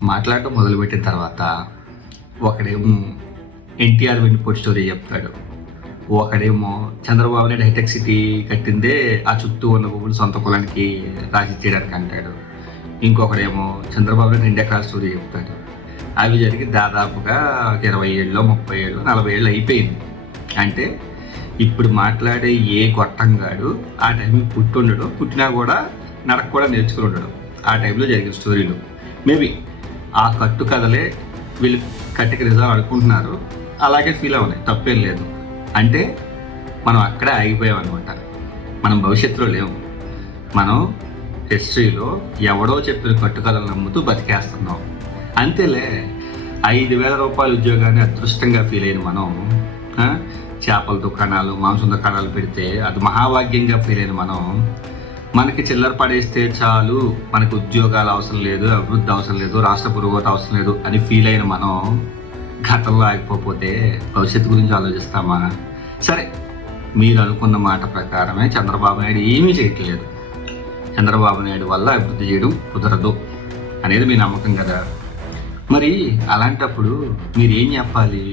మాట్లాడటం మొదలుపెట్టిన తర్వాత ఒకడేమో ఎన్టీఆర్ వెన్నుపోటు స్టోరీ చెప్తాడు, ఒకడేమో చంద్రబాబు నాయుడు హైటెక్ సిటీ కట్టిందే ఆ చుట్టూ ఉన్న భూములు సొంత కులానికి రాసిచ్చేయడానికి అంటాడు. ఇంకొకడేమో చంద్రబాబు నాయుడు 2 ఎకరాల స్టోరీ చెప్తాడు. అవి జరిగి దాదాపుగా 20 ఏళ్ళు 30 ఏళ్ళు 40 ఏళ్ళు అయిపోయింది. అంటే ఇప్పుడు మాట్లాడే ఏ గొట్టంగాడు ఆ టైంకి పుట్టుండడు, పుట్టినా కూడా నడక కూడా నేర్చుకుని ఉండడు. ఆ టైంలో జరిగిన స్టోరీలు మేబీ ఆ కట్టు కథలే వీళ్ళు కట్టికి రిజర్వ్ అనుకుంటున్నారు, అలాగే ఫీల్ అవ్వాలి, తప్పేం లేదు. అంటే మనం అక్కడే ఆగిపోయాం అనమాట. మనం భవిష్యత్తులో లేవు, మనం హిస్టరీలో ఎవడో చెప్పిన కట్టుకథలు నమ్ముతూ బతికేస్తున్నాం అంతేలే. 5,000 రూపాయల ఉద్యోగాన్ని అదృష్టంగా ఫీల్ అయిన మనం చేపల దుకాణాలు మాంసం దుకాణాలు పెడితే అది మహాభాగ్యంగా ఫీల్ అయిన మనం, మనకి చిల్లర పడేస్తే చాలు, మనకు ఉద్యోగాలు అవసరం లేదు, అభివృద్ధి అవసరం లేదు, రాష్ట్ర పురోగతి అవసరం లేదు అని ఫీల్ అయిన మనం గతంలో ఆగిపోతే భవిష్యత్తు గురించి ఆలోచిస్తామా? సరే, మీరు అనుకున్న మాట ప్రకారమే చంద్రబాబు నాయుడు ఏమీ చేయట్లేదు, చంద్రబాబు నాయుడు వల్ల అభివృద్ధి చేయడం కుదరదు అనేది మీ నమ్మకం కదా. మరి అలాంటప్పుడు మీరు ఏం చెప్పాలి?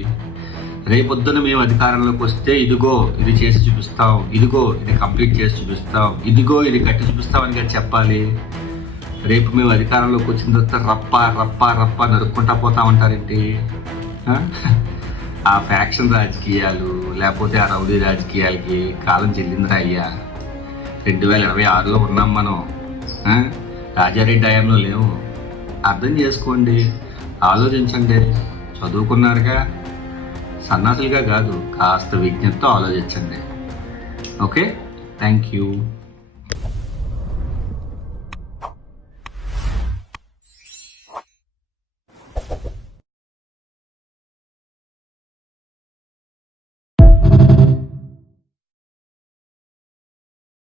రేపొద్దున మేము అధికారంలోకి వస్తే ఇదిగో ఇది చేసి చూపిస్తాం, ఇదిగో ఇది కంప్లీట్ చేసి చూపిస్తాం, ఇదిగో ఇది కట్టి చూపిస్తాం అని కదా చెప్పాలి. రేపు మేము అధికారంలోకి వచ్చిన తర్వాత రప్ప రప్ప రప్ప నరుక్కుంటా పోతా ఉంటారేంటి? ఆ ఫ్యాక్షన్ రాజకీయాలు లేకపోతే ఆ రౌడీ రాజకీయాలకి కాలం చెల్లిందిరా అయ్యా. 2026లో ఉన్నాం మనం, రాజారెడ్డి హయాంలో లేవు. అర్థం చేసుకోండి, ఆలోచించండి. చదువుకున్నారుగా, సన్నాసులుగా కాదు, కాస్త విజ్ఞతతో ఆలోచించండి. Okay, thank you.